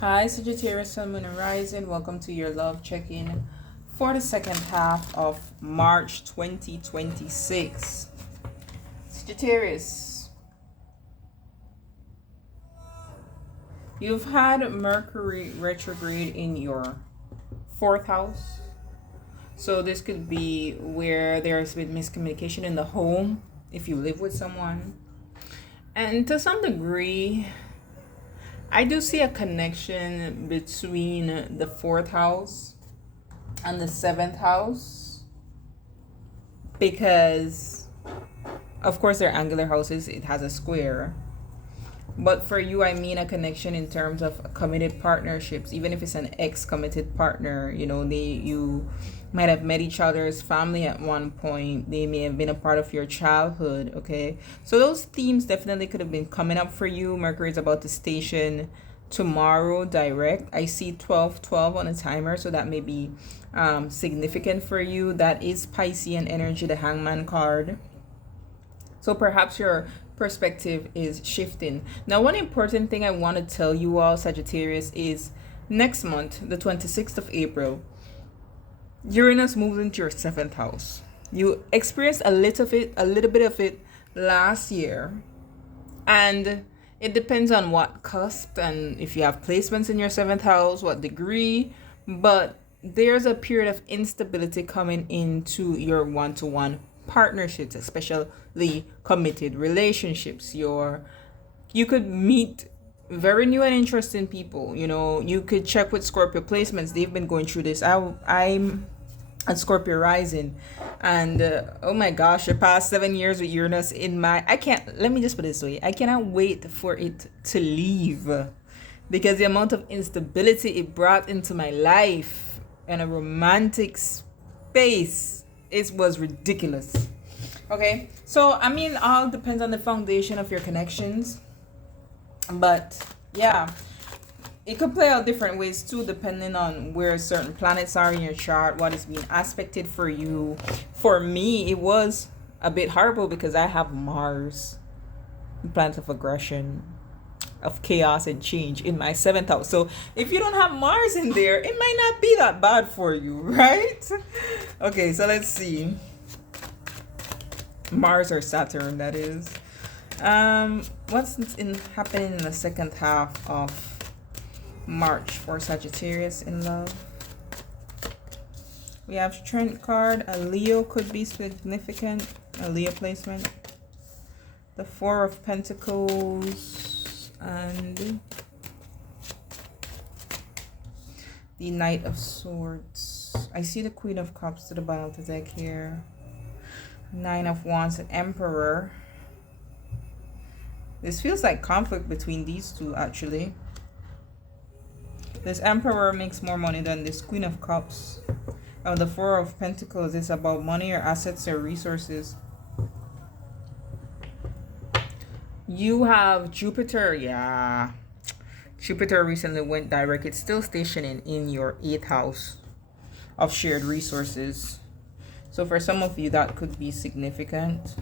Hi, Sagittarius, Sun, Moon, and Rising. Welcome to your love check-in for the second half of March 2026. Sagittarius, you've had Mercury retrograde in your fourth house. So this could be where there's been miscommunication in the home if you live with someone. And to some degree, I do see a connection between the fourth house and the seventh house because, of course, they're angular houses. It has a square. But for you, I mean a connection in terms of committed partnerships. Even if it's an ex-committed partner, you might have met each other's family at one point. They may have been a part of your childhood. Okay, so those themes definitely could have been coming up for you. Mercury is about to station tomorrow direct. I see 12:12 on a timer, so that may be significant for you. That is Piscean energy, the Hangman card. So perhaps your perspective is shifting. Now, one important thing I want to tell you all, Sagittarius, is next month, the 26th of April, Uranus moves into your seventh house. You experienced a little bit of it last year, and it depends on what cusp and if you have placements in your seventh house, what degree, but there's a period of instability coming into your one-to-one partnerships, especially committed relationships. You could meet very new and interesting people. You could check with Scorpio placements. They've been going through this. I'm at Scorpio rising, and oh my gosh, the past 7 years with Uranus in my, let me just put it this way, I cannot wait for it to leave, because the amount of instability it brought into my life and a romantic space, it was ridiculous. Okay, so I mean, all depends on the foundation of your connections, but yeah, it could play out different ways too, depending on where certain planets are in your chart, what is being aspected for you. For me, it was a bit horrible because I have Mars, planet of aggression, of chaos and change, in my seventh house. So if you don't have Mars in there, it might not be that bad for you, right? Okay, so let's see. Mars or Saturn, that is. What's happening in the second half of March for Sagittarius in love? We have Strength card. A Leo could be significant. A Leo placement. The Four of Pentacles and the Knight of Swords. I see the Queen of Cups to the bottom of the deck here. Nine of Wands and Emperor. This feels like conflict between these two, actually. This Emperor makes more money than this Queen of Cups. And the Four of Pentacles is about money or assets or resources. You have Jupiter. Yeah. Jupiter recently went direct. It's still stationing in your 8th house of shared resources. So for some of you, that could be significant.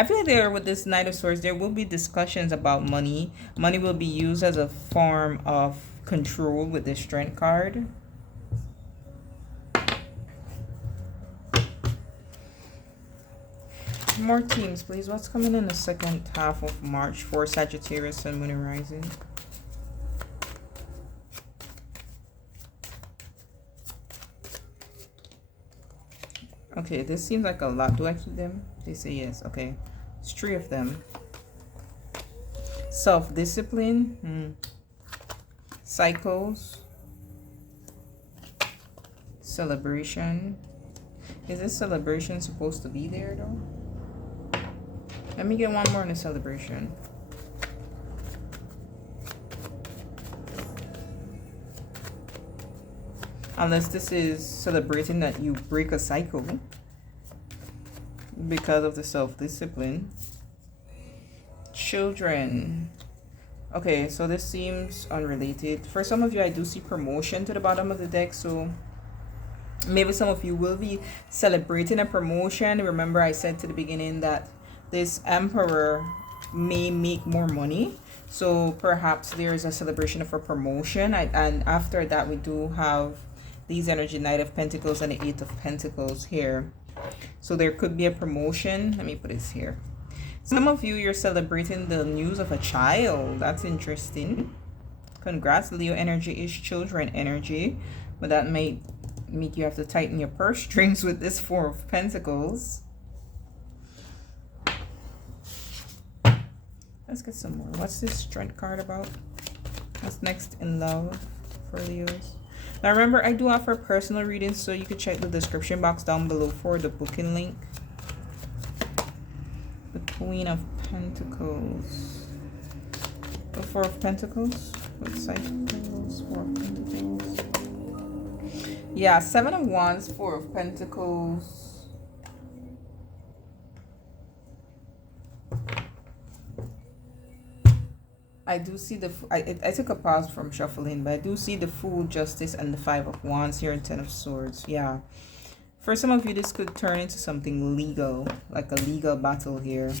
I feel like with this Knight of Swords, there will be discussions about money. Money will be used as a form of control with the Strength card. More teams, please. What's coming in the second half of March for Sagittarius, Sun, Moon, and Rising? Okay, this seems like a lot. Do I keep them? They say yes. Okay. It's 3 of them. Self-discipline. Cycles. Celebration. Is this celebration supposed to be there, though? Let me get one more in the celebration. Unless this is celebrating that you break a cycle because of the self-discipline. Children. Okay, so this seems unrelated. For some of you, I do see promotion to the bottom of the deck. So maybe some of you will be celebrating a promotion. Remember, I said to the beginning that this Emperor may make more money. So perhaps there is a celebration of a promotion, and after that we do have these energy, Knight of Pentacles and the Eight of Pentacles here. So there could be a promotion. Let me put this here. Some of you, you're celebrating the news of a child. That's interesting. Congrats. Leo energy is children energy, but that may make you have to tighten your purse strings with this Four of Pentacles. Let's get some more. What's this Strength card about? What's next in love for Leos? Now remember, I do offer personal readings, so you can check the description box down below for the booking link. The Queen of Pentacles. The Four of Pentacles. What's Sagittarius? Four of Pentacles. Yeah, Seven of Wands, Four of Pentacles. I do see the, I took a pause from shuffling, but I do see the Fool, Justice, and the Five of Wands here, and Ten of Swords. Yeah. For some of you, this could turn into something legal, like a legal battle here.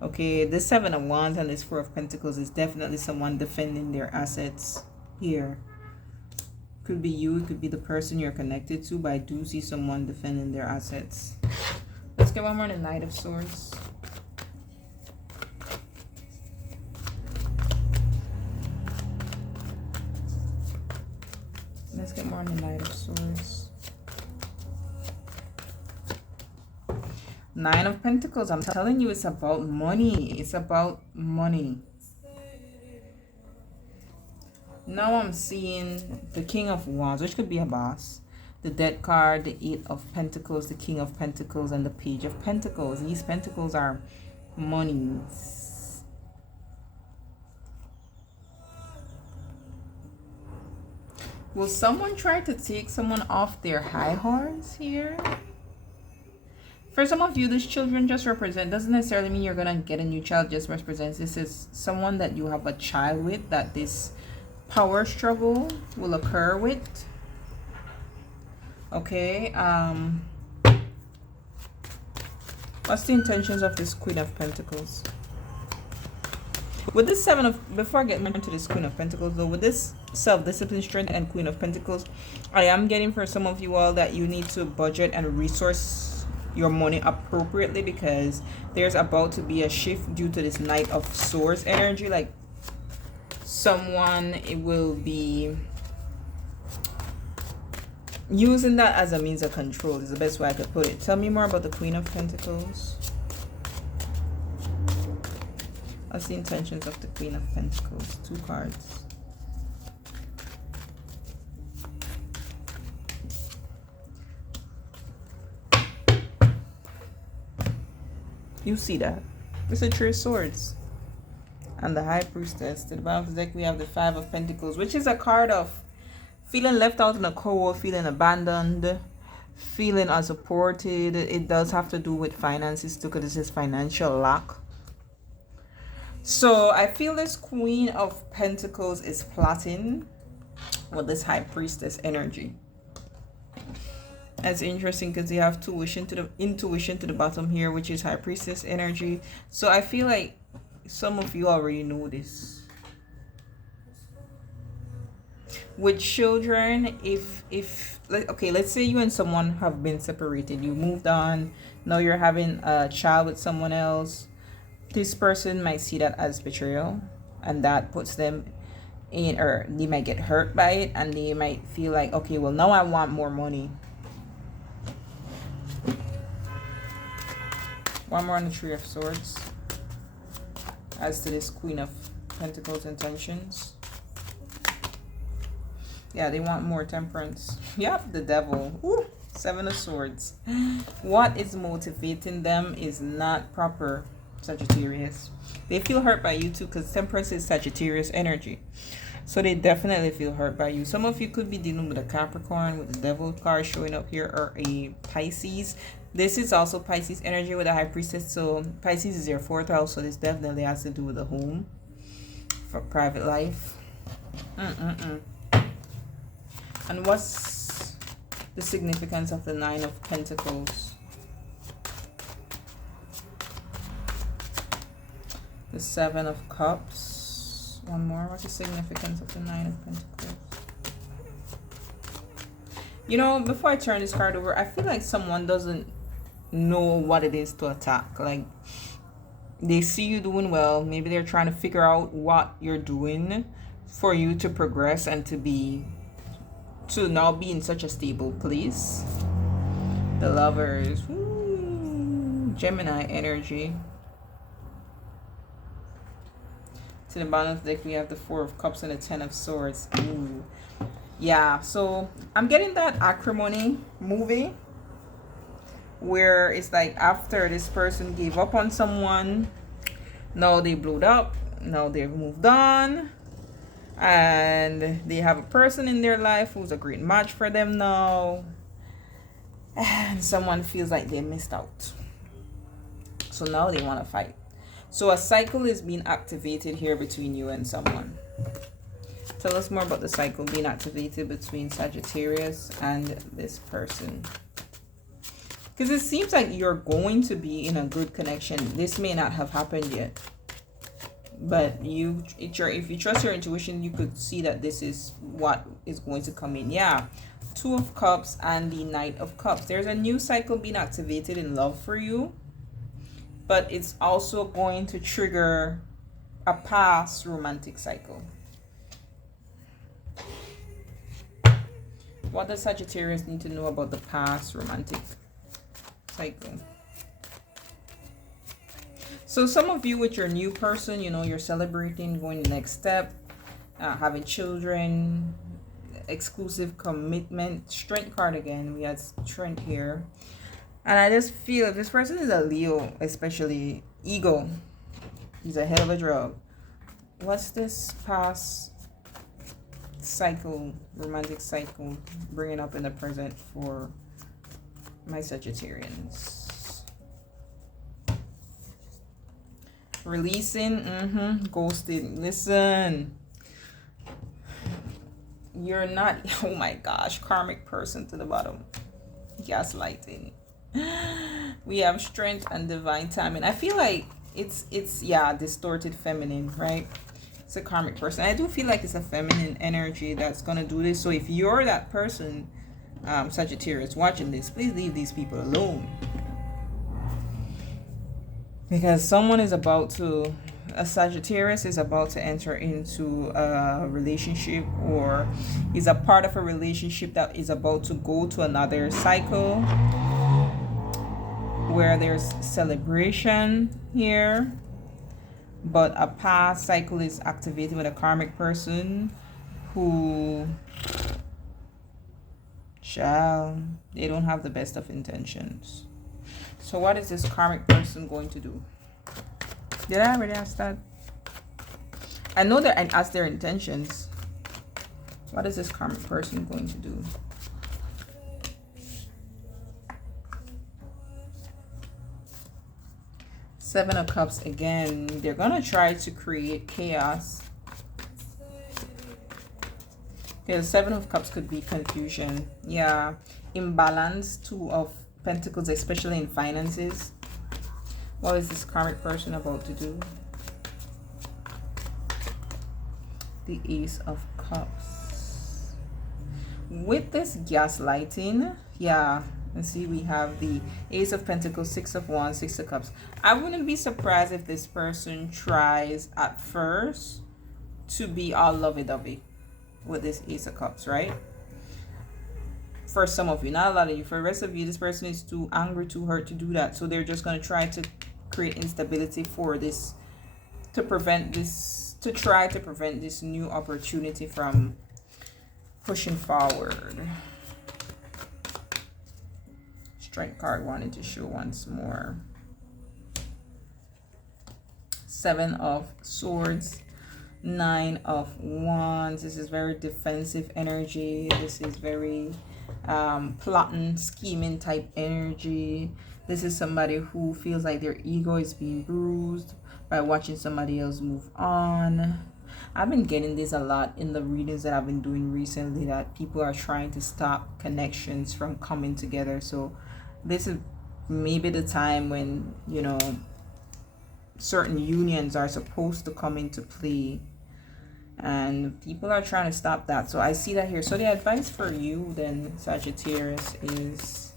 Okay, this Seven of Wands and this Four of Pentacles is definitely someone defending their assets here. Could be you, it could be the person you're connected to, but I do see someone defending their assets. Let's get one more on the Knight of Swords. Let's get more on the Knight of Swords. Nine of Pentacles. I'm telling you, it's about money. It's about money. Now I'm seeing the King of Wands, which could be a boss. The Death card, the Eight of Pentacles, the King of Pentacles, and the Page of Pentacles. These pentacles are monies. Will someone try to take someone off their high horse here? For some of you, this children just represent, doesn't necessarily mean you're going to get a new child, just represents this is someone that you have a child with, that this power struggle will occur with. Okay, what's the intentions of this Queen of Pentacles? With this Seven of, before I get into this Queen of Pentacles though, with this self-discipline, strength, and Queen of Pentacles, I am getting for some of you all that you need to budget and resource your money appropriately, because there's about to be a shift due to this Knight of Swords energy. Like someone, it will be using that as a means of control is the best way I could put it. Tell me more about the Queen of Pentacles. What's the intentions of the Queen of Pentacles? Two cards. You see that? It's a Three of Swords. And the High Priestess. To the bottom of the deck, we have the Five of Pentacles, which is a card of feeling left out in the cold, feeling abandoned, feeling unsupported. It does have to do with finances too, because this is financial lack. So I feel this Queen of Pentacles is plotting with this High Priestess energy. That's interesting because you have intuition to the bottom here, which is High Priestess energy. So I feel like some of you already know this. With children, okay, let's say you and someone have been separated, you moved on, now you're having a child with someone else. This person might see that as betrayal, and that puts them in, or they might get hurt by it, and they might feel like, okay, well, now I want more money. One more on the Three of Swords as to this Queen of Pentacles intentions. Yeah, they want more temperance. Yep, the Devil. Ooh, Seven of Swords. What is motivating them is not proper, Sagittarius. They feel hurt by you too, because Temperance is Sagittarius energy. So they definitely feel hurt by you. Some of you could be dealing with a Capricorn with the Devil card showing up here, or a Pisces. This is also Pisces energy with a High Priestess. So Pisces is your fourth house, so this definitely has to do with the home, for private life. And what's the significance of the Nine of Pentacles? The Seven of Cups. One more. What's the significance of the Nine of Pentacles? You know, before I turn this card over, I feel like someone doesn't know what it is to attack. Like, they see you doing well. Maybe they're trying to figure out what you're doing for you to progress and to now be in such a stable place. The Lovers. Ooh, Gemini energy. To the bottom of the deck, we have the Four of Cups and the Ten of Swords. Ooh. Yeah, so I'm getting that acrimony movie where it's like after this person gave up on someone, now they blew up, now they've moved on, and they have a person in their life who's a great match for them now, and someone feels like they missed out. So now they want to fight. So a cycle is being activated here between you and someone. Tell us more about the cycle being activated between Sagittarius and this person. Because it seems like you're going to be in a good connection. This may not have happened yet. But if you trust your intuition, you could see that this is what is going to come in. Yeah. Two of Cups and the Knight of Cups. There's a new cycle being activated in love for you. But it's also going to trigger a past romantic cycle. What does Sagittarius need to know about the past romantic cycle? So some of you with your new person, you know, you're celebrating, going the next step, having children, exclusive commitment. Strength card again. We had strength here. And I just feel if this person is a Leo, especially ego, he's a hell of a drug. What's this past cycle, romantic cycle, bringing up in the present for my Sagittarians? Releasing, ghosted. Listen, you're not, oh my gosh, karmic person to the bottom. Gaslighting. We have strength and divine timing. I feel like it's distorted feminine, right? It's a karmic person. I do feel like it's a feminine energy that's gonna do this. So if you're that person, Sagittarius, watching this, please leave these people alone. Because someone is about to, a Sagittarius is about to enter into a relationship, or is a part of a relationship that is about to go to another cycle where there's celebration here, but a past cycle is activated with a karmic person who they don't have the best of intentions. So what is this karmic person going to do? Did I already ask that? I know that I asked their intentions. What is this karmic person going to do? Seven of Cups again. They're gonna try to create chaos. Okay, the Seven of Cups could be confusion. Yeah, imbalance. Two of Pentacles, especially in finances. What is this karmic person about to do? The Ace of Cups. With this gaslighting, yeah. And see, we have the Ace of Pentacles, Six of Wands, Six of Cups. I wouldn't be surprised if this person tries at first to be all lovey-dovey with this Ace of Cups, right? For some of you, not a lot of you. For the rest of you, this person is too angry, too hurt to do that. So they're just going to try to create instability for this, to prevent this, to try to prevent this new opportunity from pushing forward. Strength card wanted to show once more. Seven of Swords, Nine of Wands. This is very defensive energy. This is very plotting, scheming type energy. This is somebody who feels like their ego is being bruised by watching somebody else move on. I've been getting this a lot in the readings that I've been doing recently, that people are trying to stop connections from coming together. So this is maybe the time when, you know, certain unions are supposed to come into play. and people are trying to stop that. So I see that here. So the advice for you then, Sagittarius, is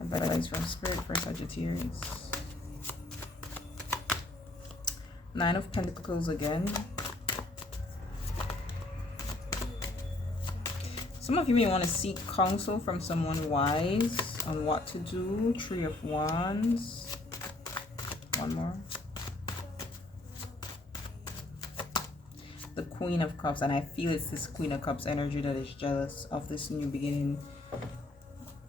advice from Spirit for Sagittarius. 9 of Pentacles again. Some of you may want to seek counsel from someone wise on what to do. 3 of Wands. One more. The Queen of Cups. And I feel it's this Queen of Cups energy that is jealous of this new beginning.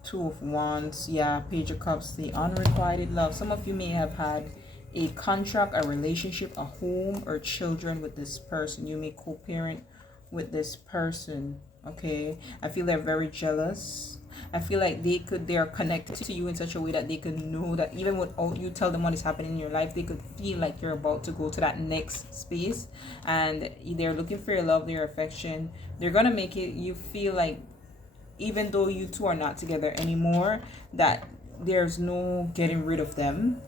2 of Wands. Yeah, Page of Cups. The unrequited love. Some of you may have had a contract, a relationship, a home, or children with this person. You may co-parent with this person. Okay, I feel they're very jealous. I feel like they are connected to you in such a way that they could know that even without you tell them what is happening in your life, they could feel like you're about to go to that next space, and they're looking for your love, their affection. They're gonna make it you feel like even though you two are not together anymore, that there's no getting rid of them,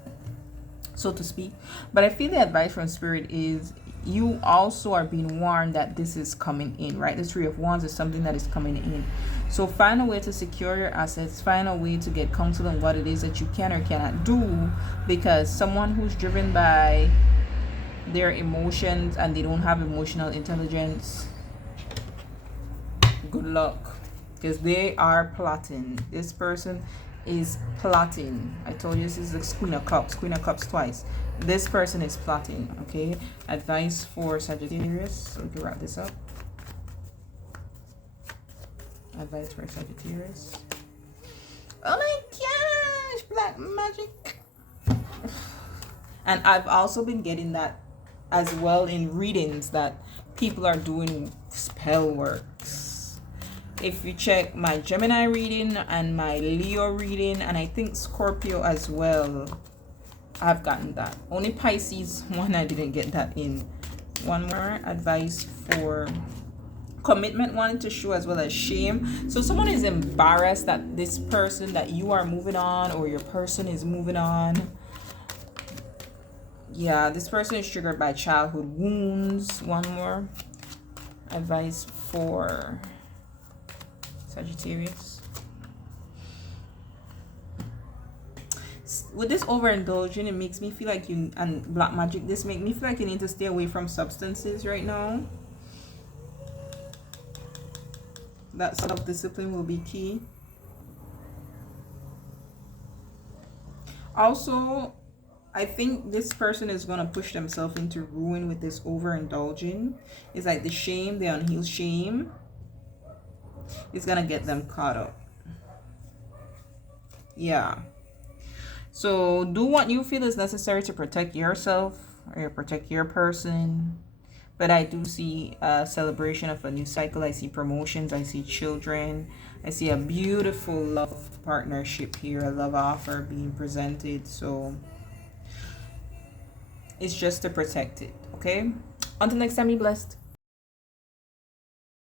so to speak. But I feel the advice from Spirit is you also are being warned that this is coming in, right? The 3 of Wands is something that is coming in. So find a way to secure your assets. Find a way to get counsel on what it is that you can or cannot do, because someone who's driven by their emotions and they don't have emotional intelligence, good luck, because they are plotting. This person is plotting. I told you this is the Queen of Cups twice. This person is plotting. Okay, advice for Sagittarius, so we can wrap this up. Advice for Sagittarius. Oh my gosh, black magic. And I've also been getting that as well in readings, that people are doing spell works. If you check my Gemini reading and my Leo reading, and I think Scorpio as well, I've gotten that. Only Pisces one I didn't get that in. One more advice for commitment, wanting to show as well as shame. So someone is embarrassed that this person that you are moving on, or your person is moving on. Yeah, this person is triggered by childhood wounds. One more advice for Sagittarius. With this overindulging, it makes me feel like you, and black magic, this make me feel like you need to stay away from substances right now. That self-discipline will be key. Also, I think this person is going to push themselves into ruin with this overindulging. It's like the shame, the unhealed shame, is going to get them caught up. Yeah. So do what you feel is necessary to protect yourself or protect your person. But I do see a celebration of a new cycle. I see promotions. I see children. I see a beautiful love partnership here, a love offer being presented. So it's just to protect it, okay? Until next time, be blessed.